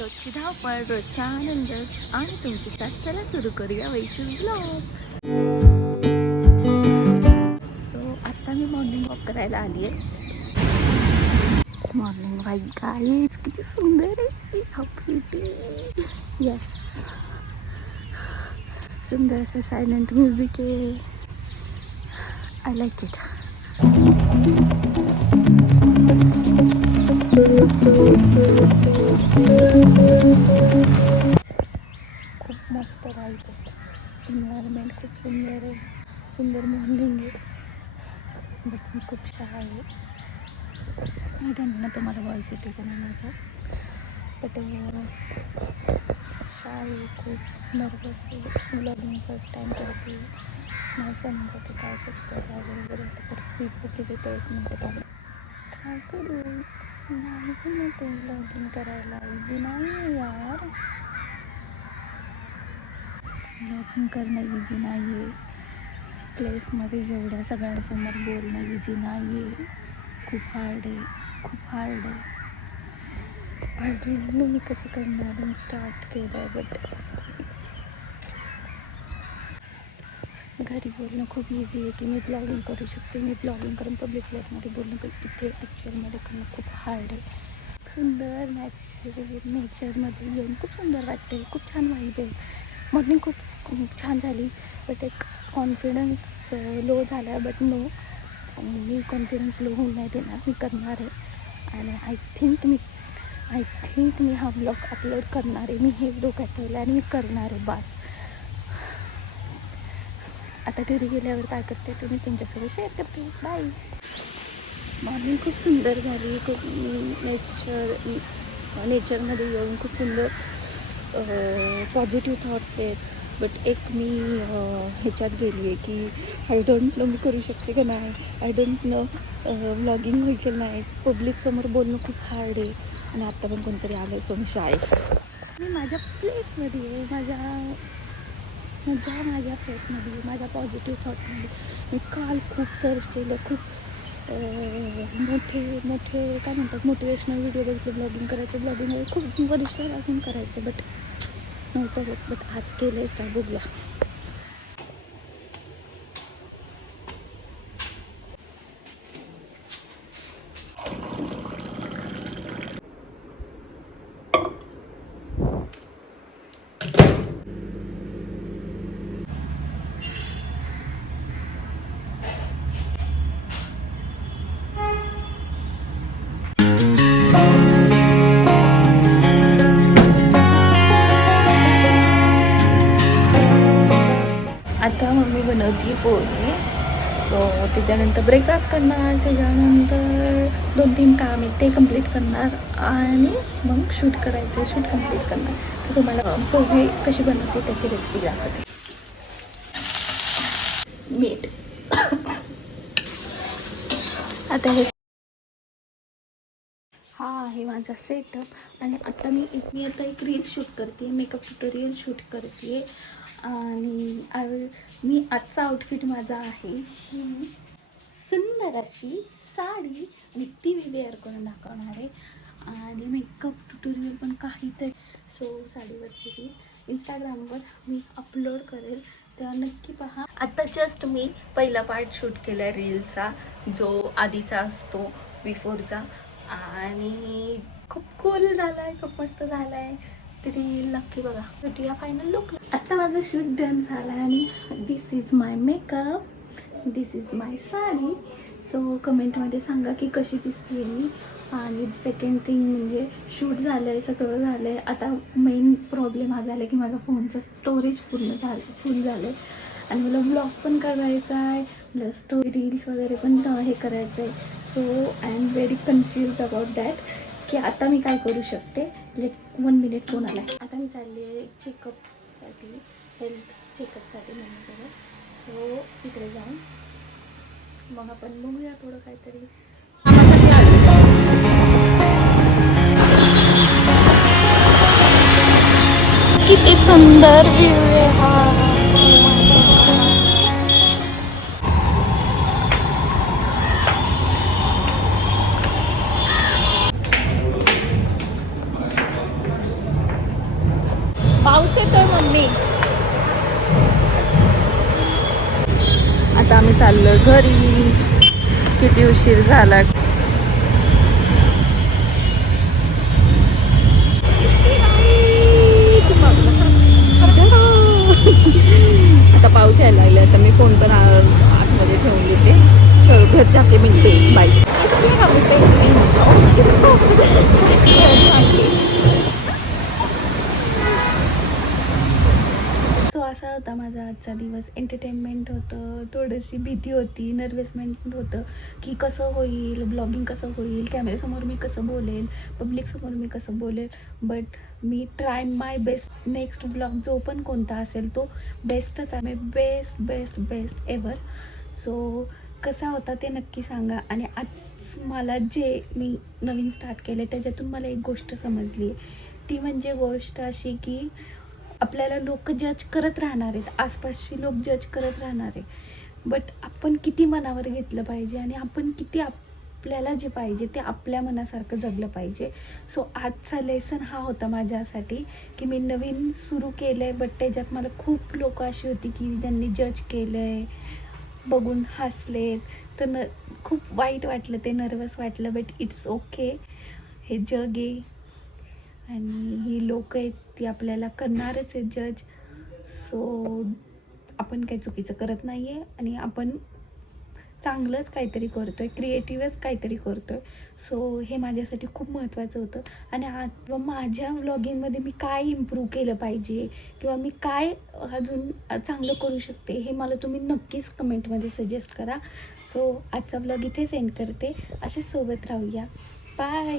रोजची धावपळ, रोजचा आनंद आणि तुमची साथ. चला सुरू करूया वैशू ब्लॉग. सो आता मी मॉर्निंग वॉक करायला आली आहे. मॉर्निंग वॉक गाईज किती सुंदर आहे, हाऊ प्रिटी. यस, सुंदर असं सायलेंट म्युझिक आहे. I like it. खूप मस्त वाईट आहे, एन्व्हायरमेंट खूप सुंदर आहे, सुंदर मॉर्निंग आहे. बट मी खूप शाय आहे. मी त्यांना तुम्हाला वॉइस येते का नाही माझा, बट शाय आहे, खूप नर्वस आहे. ब्लॉगिंग फर्स्ट टाईम करते, नाही समजते काय चुकतं काय बरोबर होतं. परत रिपोर्ट देतं एक मिनटं आलं काय करू, नाही जमते ब्लॉगिंग करायला. इझी नाही आहे यार, ब्लॉगिंग करणं इझी नाही आहे. प्लेसमध्ये एवढ्या सगळ्यांसमोर बोलणं इझी नाही आहे. खूप हार्ड आहे, खूप हार्ड आहे. ऑलरेडी मी कशी करणार मी स्टार्ट केलं आहे, बट घरी बोलणं खूप इझी आहे की मी ब्लॉगिंग करू शकते, मी ब्लॉगिंग करून पब्लिक प्लेसमध्ये बोलणं, पण इथे ॲक्च्युअलमध्ये करणं खूप हार्ड आहे. सुंदर नेचरमध्ये येऊन खूप सुंदर वाटते, खूप छान वाईब आहे. मॉर्निंग खूप छान झाली, बट एक कॉन्फिडन्स लो झाला. बट नो, मी कॉन्फिडन्स लो होऊन नाही देणार, मी करणार आहे. आणि आय थिंक मी हा ब्लॉग अपलोड करणार आहे. मी हे डोक्यात ठेवलं आणि मी करणार आहे बास. आता घरी गेल्यावर काय करते ते मी तुमच्यासोबत शेअर करते. बाय. मॉर्निंग खूप सुंदर झाली, खूप नेचरमध्ये येऊन खूप सुंदर पॉझिटिव्ह थॉट्स आहेत. बट एक मी ह्याच्यात गेली आहे की आय डोंट नो मी करू शकते का नाही, आय डोंट नो व्लॉगिंग होईल की नाही, पब्लिकसमोर बोलणं खूप हार्ड आहे. आणि आत्ता पण कोणतरी आलं आहे, सो मी शाय. मी माझ्या प्लेसमध्ये आहे, माझ्या फेसमध्ये, माझ्या पॉझिटिव्ह थॉट्समध्ये. मी काल खूप सर्च केलं, खूप मोठे काय म्हणतात मोटिवेशनल व्हिडिओ बघितले ब्लॉगिंग वगैरे खूप वर्षापासून करायचं, बट नव्हतं होत. बट आज केलं आहे, बघूया. आता मम्मी बनवते पोहे, सो त्याच्यानंतर ब्रेकफास्ट करणार, त्याच्यानंतर 2-3 काम आहेत ते कंप्लीट करणार आणि मग शूट कंप्लीट करणार. तर तुम्हाला पोहे कशी बनवते त्याची रेसिपी दाखवते. मीठ आता हे हा आहे माझा सेटअप. आणि आता मी आता एक रील शूट करते, मेकअप ट्युटोरियल शूट करते. आणि मी आजचा आउटफिट माझा आहे सुंदर अशी साडी, आणि ती मी वेअर करून दाखवणार आहे. आणि मेकअप ट्युटोरियल पण काहीतरी, सो साडीवरची रील इंस्टाग्रामवर मी अपलोड करेल, तेव्हा नक्की पहा. आता जस्ट मी पहिला पार्ट शूट केला आहे रीलचा, जो आधीचा असतो बिफोरचा. आणि खूप कूल झाला आहे, खूप मस्त झाला आहे. तरी नक्की बघा. भेटूया फायनल लुक. आता माझं शूट डन झालं आहे आणि this is my makeup, this is my sari. So कमेंटमध्ये सांगा की कशी दिसते मी. आणि सेकंड थिंग म्हणजे शूट झालं आहे, सगळं झालं आहे. आता मेन प्रॉब्लेम हा झाला की माझा फोनचं स्टोरेज फुल झालं आहे. आणि मला ब्लॉग पण करायचा आहे, प्लस रील्स वगैरे पण हे करायचं आहे. So I am very confuse about that की आता मी काय करू शकते. 1 मिनिट फोन आला. आता मी चालली आहे चेकअपसाठी, हेल्थ चेकअपसाठी मम्मीकडे. सो तिकडे जाऊन मग आपण बघूया थोडं काहीतरी. किती सुंदर व्ह्यू आहे हा. पाऊस येतोय मम्मी. आता आम्ही चाललोय घरी. किती उशीर झाला. आता पाऊस यायला लागला. आता मी फोन पण आतमध्ये ठेवून देते. चल घर जाके मिळते. बाई. सो असा होता माझा आजचा दिवस. एंटरटेनमेंट होतं, थोडीशी भीती होती, नर्वसमेंट होतं की कसं होईल, ब्लॉगिंग कसं होईल, कॅमेऱ्यासमोर मी कसं बोलेल, पब्लिकसमोर मी कसं बोलेल. But me try my best. Next blog जो पण कोणता असेल तो बेस्टच आहे. Best best best ever. So कसा होता ते नक्की सांगा. आणि आज मला जे मी नवीन स्टार्ट केलं त्याच्यातून मला एक गोष्ट समजली. ती म्हणजे गोष्ट अशी की आपल्याला लोक जज करत राहणार आहेत, आसपासची लोक जज करत राहणार आहे. बट आपण किती मनावर घेतलं पाहिजे आणि आपण किती आपल्याला जे पाहिजे ते आपल्या मनासारखं जगलं पाहिजे. सो आजचा लेसन हा होता माझ्यासाठी की मी नवीन सुरू केलं आहे. बट त्याच्यात मला खूप लोक अशी होती की ज्यांनी जज केलं आहे, बघून हसलेत. तर खूप वाईट वाटलं, ते नर्वस वाटलं. But it's okay. हे जग आहे आणि ही लोक आहेत ती आपल्याला करणारच आहेत जज. सो आपण काही चुकीचं करत नाही आहे आणि आपण चांगलंच काहीतरी करतो आहे, क्रिएटिव्हच काहीतरी करतो आहे. सो हे माझ्यासाठी खूप महत्त्वाचं होतं. आणि आता माझ्या व्लॉगिंगमध्ये मी काय इम्प्रूव्ह केलं पाहिजे किंवा मी काय अजून चांगलं करू शकते हे मला तुम्ही नक्कीच कमेंटमध्ये सजेस्ट करा. सो आजचा व्लॉग इथेच एंड करते. असेच सोबत राहूया. बाय.